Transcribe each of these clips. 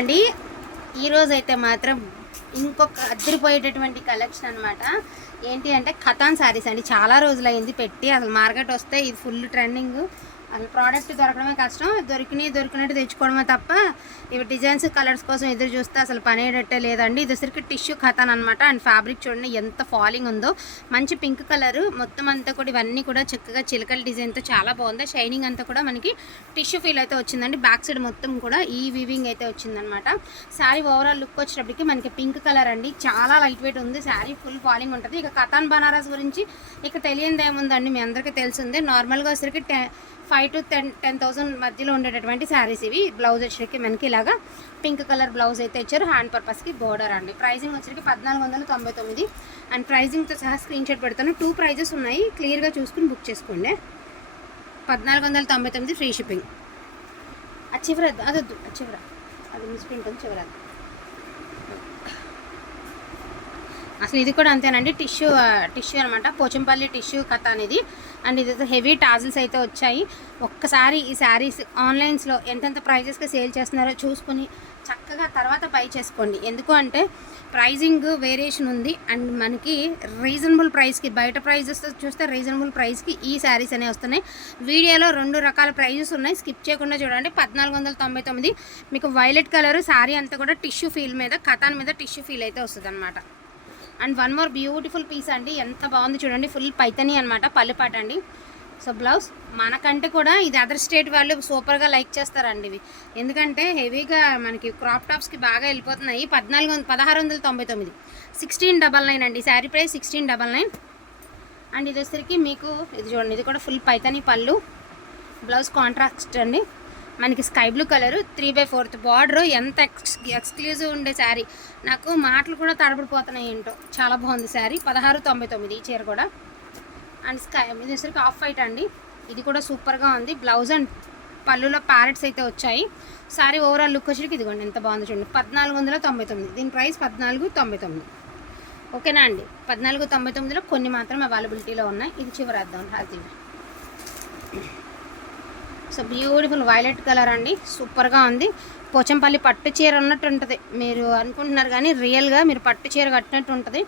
అండి ఈరోజు అయితే మాత్రం ఇంకొక అద్దరిపోయేటటువంటి కలెక్షన్ అనమాట ఏంటి అంటే కథాన్ శారీస్ అండి. చాలా రోజులైంది పెట్టి అసలు మార్కెట్ వస్తే ఇది ఫుల్ ట్రెండింగ్. అసలు ప్రోడక్ట్ దొరకడమే కష్టం. దొరికినవి దొరికినట్టు తెచ్చుకోవడమే తప్ప ఇవి డిజైన్స్ కలర్స్ కోసం ఎదురు చూస్తే అసలు పనేటట్టే లేదండి. ఇది వచ్చరికి టిష్యూ ఖతాన్ అనమాట అండ్ ఫ్యాబ్రిక్ చూడండి ఎంత ఫాలింగ్ ఉందో. మంచి పింక్ కలర్ మొత్తం అంతా కూడా ఇవన్నీ కూడా చక్కగా చిలకల డిజైన్తో చాలా బాగుంది. షైనింగ్ అంతా కూడా మనకి టిష్యూ ఫీల్ అయితే వచ్చిందండి. బ్యాక్ సైడ్ మొత్తం కూడా ఈ వీవింగ్ అయితే వచ్చిందనమాట శారీ ఓవరాల్ లుక్ వచ్చేటప్పటికి మనకి పింక్ కలర్ అండి. చాలా లైట్ వెయిట్ ఉంది. శారీ ఫుల్ ఫాలింగ్ ఉంటుంది. ఇక ఖతాన్ బనారస్ గురించి ఇక తెలియదు ఏముందండి మీ అందరికీ తెలిసిందే. నార్మల్గా వచ్చరికి టె five to ten ten thousand మధ్యలో ఉండేటటువంటి శారీస్ ఇవి. బ్లౌజ్ వచ్చరికి మనకి ఇలాగా పింక్ కలర్ బ్లౌజ్ అయితే ఇచ్చారు. హ్యాండ్ పర్పస్కి బోర్డర్ అండి. ప్రైజింగ్ వచ్చరికి పద్నాలుగు వందల తొంభై తొమ్మిది. అండ్ ప్రైజింగ్తో సహా స్క్రీన్ షాట్ పెడతాను టూ ప్రైజెస్ ఉన్నాయి. క్లియర్గా చూసుకుని బుక్ చేసుకోండి. పద్నాలుగు వందల తొంభై తొమ్మిది ఫ్రీ షిప్పింగ్ అది చివర అదొద్దు అది చివర. అది మిస్ప్రింట్ ఉంది చివర అసలు ఇది కూడా అంతేనండి టిష్యూ టిష్యూ అనమాట పోచంపల్లి టిష్యూ కథ అనేది. అండ్ ఇది హెవీ టాజిల్స్ అయితే వచ్చాయి. ఒక్కసారి ఈ శారీస్ ఆన్లైన్స్లో ఎంతెంత ప్రైజెస్కి సేల్ చేస్తున్నారో చూసుకుని చక్కగా తర్వాత బై చేసుకోండి. ఎందుకు అంటే ప్రైజింగ్ వేరియేషన్ ఉంది. అండ్ మనకి రీజనబుల్ ప్రైస్కి బయట ప్రైజెస్ చూస్తే రీజనబుల్ ప్రైస్కి ఈ శారీస్ అనేవి వస్తున్నాయి. వీడియోలో రెండు రకాల ప్రైజెస్ ఉన్నాయి. స్కిప్ చేయకుండా చూడండి. పద్నాలుగు వందల తొంభై తొమ్మిది. మీకు వైలెట్ కలర్ శారీ అంతా కూడా టిష్యూ ఫీల్ మీద కథాన్ మీద టిష్యూ ఫీల్ అయితే వస్తుంది అనమాట and one more beautiful piece అండి. ఎంత బాగుంది చూడండి. ఫుల్ పైతని అనమాట పల్లెపాట అండి. సో బ్లౌజ్ మనకంటే కూడా ఇది అదర్ స్టేట్ వాళ్ళు సూపర్గా లైక్ చేస్తారండి ఇవి. ఎందుకంటే హెవీగా మనకి క్రాప్ టాప్స్కి బాగా వెళ్ళిపోతున్నాయి. పద్నాలుగు వంద పదహారు వందల తొంభై తొమ్మిది. సిక్స్టీన్ డబల్ నైన్ అండి. Sari price sixteen double nine. And ఇది వచ్చేసరికి మీకు ఇది చూడండి ఇది కూడా ఫుల్ పైతని పళ్ళు. బ్లౌజ్ కాంట్రాక్ట్ అండి. మనకి sky blue colour three by fourth border ఎంత ఎక్స్ ఎక్స్క్లూజివ్ ఉండే శారీ నాకు మాటలు కూడా తడబడిపోతున్నాయి ఏంటో. చాలా బాగుంది శారీ పదహారు తొంభై తొమ్మిది ఈ చీర కూడా. అండ్ స్కై మీద ఆఫ్ వైట్ అండి. ఇది కూడా సూపర్గా ఉంది. బ్లౌజ్ అండ్ పళ్ళులో ప్యారెట్స్ అయితే వచ్చాయి. శారీ ఓవరాల్ లుక్ వచ్చరికి ఇదిగోండి ఎంత బాగుంది చూడండి. పద్నాలుగు వందల తొంభై తొమ్మిది. దీని ప్రైస్ పద్నాలుగు తొంభై తొమ్మిది. ఓకేనా అండి? పద్నాలుగు తొంభై తొమ్మిదిలో కొన్ని మాత్రం అవైలబిలిటీలో ఉన్నాయి. ఇది చివరేద్దాం హ్యాపీగా సో బ్యూటిఫుల్ వైలెట్ కలర్ అండి. సూపర్గా ఉంది. పోచంపల్లి పట్టు చీర ఉన్నట్టు ఉంటుంది. మీరు అనుకుంటున్నారు కానీ రియల్గా మీరు పట్టు చీర కట్టినట్టు ఉంటుంది.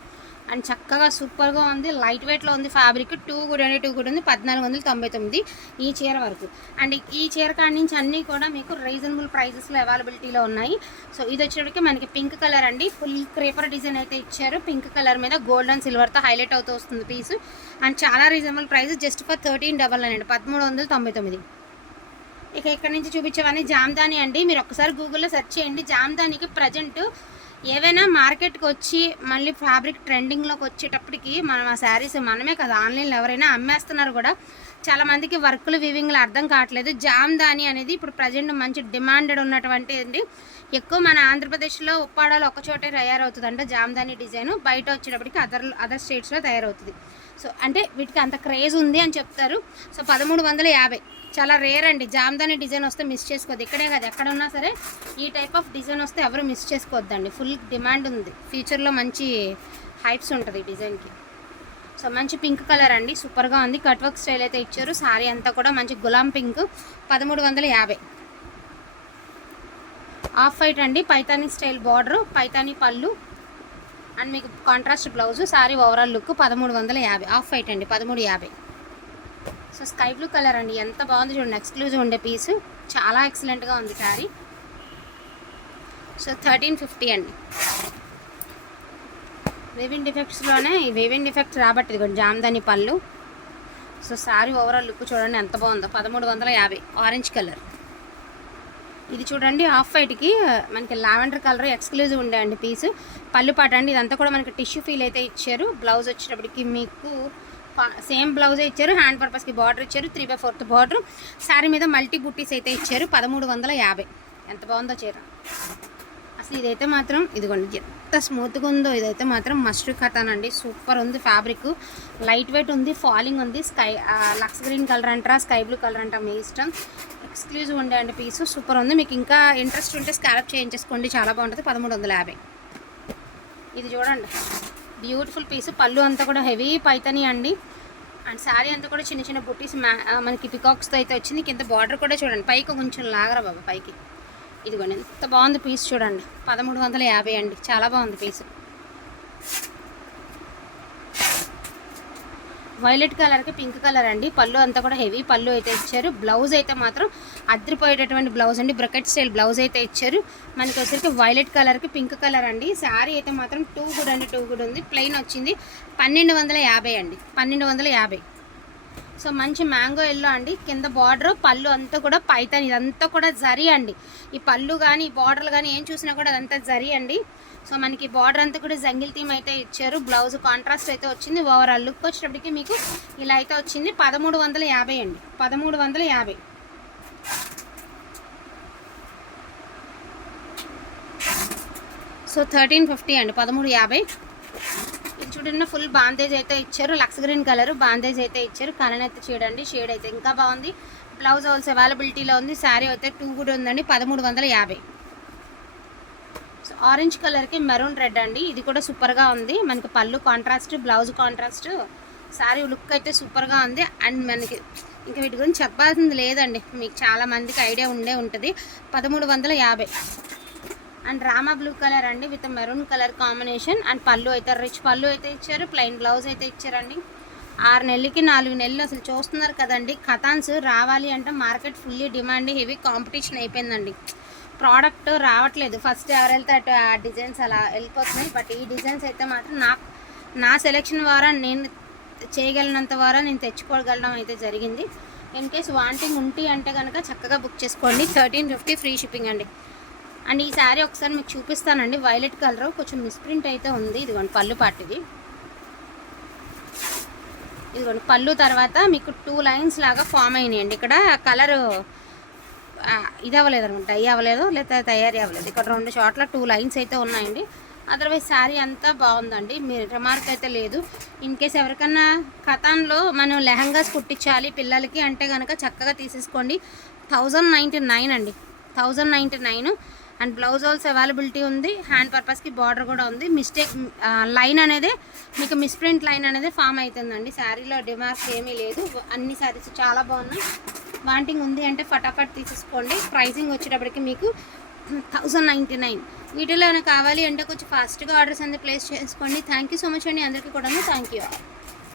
అండ్ చక్కగా సూపర్గా ఉంది. లైట్ వెయిట్లో ఉంది ఫ్యాబ్రిక్ టూ కూడా అండి. టూ కూడా ఉంది. పద్నాలుగు వందల తొంభై తొమ్మిది ఈ చీర వరకు. అండ్ ఈ చీర కాడి నుంచి అన్నీ కూడా మీకు రీజనబుల్ ప్రైజెస్లో అవైలబిలిటీలో ఉన్నాయి. సో ఇది వచ్చేటికి మనకి పింక్ కలర్ అండి. ఫుల్ క్రేపర్ డిజైన్ అయితే ఇచ్చారు. పింక్ కలర్ మీద గోల్డ్ అండ్ సిల్వర్తో హైలైట్ అవుతూ వస్తుంది పీస్ అండ్ చాలా reasonable price just for thirteen double nine అండి. పదమూడు వందల తొంభై తొమ్మిది. ఇక ఇక్కడ నుంచి చూపించేవన్నీ జామ్దాని అండి. మీరు ఒకసారి గూగుల్లో సెర్చ్ చేయండి. జామ్దానికి ప్రజెంట్ ఏవైనా మార్కెట్కి వచ్చి మళ్ళీ ఫ్యాబ్రిక్ ట్రెండింగ్లోకి వచ్చేటప్పటికి మనం ఆ శారీస్ మనమే కదా ఆన్లైన్లో ఎవరైనా అమ్మేస్తున్నారు కూడా చాలా మందికి వర్కులు వివింగ్లు అర్థం కావట్లేదు. జామ్దాని అనేది ఇప్పుడు ప్రజెంట్ మంచి డిమాండెడ్ ఉన్నటువంటి అండి ఎక్కువ మన ఆంధ్రప్రదేశ్లో ఉప్పాడలో ఒక చోటే తయారవుతుంది అంటే జామ్దాని డిజైన్. బయట వచ్చేటప్పటికి అదర్ అదర్ స్టేట్స్లో తయారవుతుంది. సో అంటే వీటికి అంత క్రేజ్ ఉంది అని చెప్తారు. సో పదమూడు వందల యాభై. చాలా రేర్ అండి. జామ్దాని డిజైన్ వస్తే మిస్ చేసుకోవద్దు. ఇక్కడే కదా ఎక్కడ ఉన్నా సరే ఈ టైప్ ఆఫ్ డిజైన్ వస్తే ఎవరు మిస్ చేసుకోవద్దండి. ఫుల్ డిమాండ్ ఉంది. ఫ్యూచర్లో మంచి హైప్స్ ఉంటుంది ఈ డిజైన్కి. సో మంచి పింక్ కలర్ అండి. సూపర్గా ఉంది. కట్ వర్క్ స్టైల్ అయితే ఇచ్చారు. శారీ అంతా కూడా మంచి గులాం పింక్. పదమూడు వందల యాభై. ఆఫ్ వైట్ అండి. Paithani style border. పైతానీ పళ్ళు. అండ్ మీకు contrast blouse. Sari overall look పదమూడు వందల యాభై. ఆఫ్ వైట్ అండి. పదమూడు యాభై. సో స్కై బ్లూ కలర్ అండి. ఎంత బాగుంది చూడండి ఎక్స్క్లూజివ్ ఉండే పీస్. చాలా ఎక్సలెంట్గా ఉంది శారీ సో థర్టీన్ ఫిఫ్టీ అండి. వేవింగ్ డిఫెక్ట్స్లోనే ఈ వేవింగ్ డిఫెక్ట్స్ రాబట్టి కొంచెం జామదాని పళ్ళు. సో శారీ ఓవరాల్ లుక్ చూడండి ఎంత బాగుందో. పదమూడు వందల యాభై ఆరెంజ్ కలర్ ఇది చూడండి ఆఫ్ వైట్కి మనకి లావెండర్ కలర్ ఎక్స్క్లూజివ్ ఉండే అండి పీస్ పళ్ళు పాట అండి ఇదంతా కూడా మనకి టిష్యూ ఫీల్ అయితే ఇచ్చారు. బ్లౌజ్ వచ్చేటప్పటికి మీకు సేమ్ బ్లౌజే ఇచ్చారు. హ్యాండ్ పర్పస్కి బార్డర్ ఇచ్చారు. Three by fourth border sari మీద మల్టీ బుట్టీస్ అయితే ఇచ్చారు. పదమూడు వందల యాభై. ఎంత బాగుందో చీర. ఇదైతే మాత్రం ఇదిగోండి ఎంత స్మూత్గా ఉందో ఇదైతే మాత్రం మస్ట్ కథన్ అండి సూపర్ ఉంది ఫ్యాబ్రిక్ లైట్ వెయిట్ ఉంది ఫాలింగ్ ఉంది. స్కై లక్స్ గ్రీన్ కలర్ అంటారా స్కై బ్లూ కలర్ అంటారా మీ ఇష్టం. ఎక్స్క్లూజివ్ ఉండే అండి పీసు సూపర్ ఉంది. మీకు ఇంకా ఇంట్రెస్ట్ ఉంటే స్కాలప్ చేయించేసుకోండి. చాలా బాగుంటుంది. పదమూడు వందల యాభై. ఇది చూడండి. బ్యూటిఫుల్ పీస్ పళ్ళు అంతా కూడా హెవీ పైతని అండి. అండ్ శారీ అంతా కూడా చిన్న చిన్న బుట్టీస్ మ్యా మనకి పికాక్స్తో అయితే వచ్చింది. కింద బార్డర్ కూడా చూడండి. పైకి కొంచెం లాగరా బాబా పైకి. ఇదిగోండి ఎంత బాగుంది పీస్ చూడండి. పదమూడు వందల యాభై అండి. చాలా బాగుంది పీస్. వైలెట్ కలర్కి పింక్ కలర్ అండి. పళ్ళు అంతా కూడా హెవీ పళ్ళు అయితే ఇచ్చారు. బ్లౌజ్ అయితే మాత్రం అద్రిపోయేటటువంటి బ్లౌజ్ అండి. బ్రకెట్ స్టైల్ బ్లౌజ్ అయితే ఇచ్చారు. మనకి వచ్చేసరికి వైలెట్ కలర్కి పింక్ కలర్ అండి. శారీ అయితే మాత్రం టూ గుడ్ అండి టూ గుడ్ ఉంది. ప్లెయిన్ వచ్చింది పన్నెండు వందల యాభై అండి. పన్నెండు వందల యాభై. సో మంచి మ్యాంగో ఎల్లో అండి. కింద బార్డర్ పళ్ళు అంతా కూడా పైతాన్ ఇదంతా కూడా జరి అండి. ఈ పళ్ళు కానీ ఈ బార్డర్లు కానీ ఏం చూసినా కూడా అదంతా జరి అండి. సో మనకి బార్డర్ అంతా కూడా జంగిల్ థీమ్ అయితే ఇచ్చారు. బ్లౌజ్ కాంట్రాస్ట్ అయితే వచ్చింది. ఓవరాల్ లుక్ వచ్చేటప్పటికి మీకు ఇలా అయితే వచ్చింది. పదమూడు వందల యాభై అండి. పదమూడు వందల యాభై. సో థర్టీన్ ఫిఫ్టీ అండి. పదమూడు యాభై. చూడండి ఫుల్ బాందేజ్ అయితే ఇచ్చారు. లక్స్ గ్రీన్ కలర్ బాందేజ్ అయితే ఇచ్చారు. కలర్ అయితే చూడండి షేడ్ అయితే ఇంకా బాగుంది. బ్లౌజ్ ఆల్సో అవైలబిలిటీలో ఉంది. శారీ అయితే టూ కూడా ఉందండి పదమూడు వందల యాభై. సో ఆరెంజ్ కలర్కి మెరూన్ రెడ్ అండి. ఇది కూడా సూపర్గా ఉంది. మనకి పళ్ళు contrast blouse contrast sari look అయితే సూపర్గా ఉంది. అండ్ మనకి ఇంకా వీటి గురించి చెప్పాల్సింది లేదండి. మీకు చాలా మందికి ఐడియా ఉండే ఉంటుంది. పదమూడు వందల యాభై. అండ్ రామా బ్లూ కలర్ అండి with maroon colour combination. And పళ్ళు అయితే రిచ్ పళ్ళు అయితే ఇచ్చారు ప్లెయిన్ బ్లౌజ్ అయితే ఇచ్చారండి. ఆరు నెలలకి నాలుగు నెలలు అసలు చూస్తున్నారు కదండి. కథాన్స్ రావాలి అంటే market fully demand heavy competition అయిపోయిందండి. ప్రోడక్ట్ రావట్లేదు. ఫస్ట్ ఎవరు వెళ్తే అటు ఆ డిజైన్స్ అలా వెళ్ళిపోతున్నాయి బట్ ఈ డిజైన్స్ అయితే మాత్రం నా నా సెలెక్షన్ ద్వారా నేను చేయగలిగినంత ద్వారా నేను తెచ్చుకోగలడం అయితే జరిగింది. ఇన్ కేస్ వాంటింగ్ ఉంటే అంటే కనుక చక్కగా బుక్ చేసుకోండి. థర్టీన్ ఫిఫ్టీ ఫ్రీ షిప్పింగ్ అండి. అండ్ ఈ శారీ ఒకసారి మీకు చూపిస్తానండి. వైలెట్ కలర్ కొంచెం మిస్ప్రింట్ అయితే ఉంది. ఇదిగోండి పళ్ళు పాటిది. ఇదిగోండి పళ్ళు తర్వాత మీకు టూ లైన్స్ లాగా ఫామ్ అయినాయండి. ఇక్కడ కలర్ ఇది అవ్వలేదు అనమాట డై అవ్వలేదు లేదా తయారీ అవ్వలేదు. ఇక్కడ రెండు చోట్ల టూ లైన్స్ అయితే ఉన్నాయండి. అదర్వైజ్ శారీ అంతా బాగుందండి. మీరు రిమార్క్ అయితే లేదు. ఇన్ కేస్ ఎవరికన్నా కథాన్లో మనం లెహంగాస్ కుట్టించాలి పిల్లలకి అంటే కనుక చక్కగా తీసేసుకోండి. థౌజండ్ నైంటీ నైన్ అండి. Thousand ninety nine and blouse also availability ఉంది. హ్యాండ్ పర్పస్కి బార్డర్ కూడా ఉంది. మిస్టేక్ లైన్ అనేది మీకు మిస్ప్రింట్ లైన్ అనేది ఫామ్ అవుతుందండి. శారీలో డిమార్క్ ఏమీ లేదు. అన్ని శారీస్ చాలా బాగున్నాయి. వాంటింగ్ ఉంది అంటే ఫటాఫట్ తీసేసుకోండి. ప్రైసింగ్ వచ్చేటప్పటికి మీకు థౌజండ్ నైంటీ నైన్. వీటిలో కావాలి అంటే కొంచెం ఫాస్ట్గా ఆర్డర్స్ అనేది ప్లేస్ చేసుకోండి. థ్యాంక్ యూ సో మచ్ అండి. అందరికీ కూడా థ్యాంక్ యూ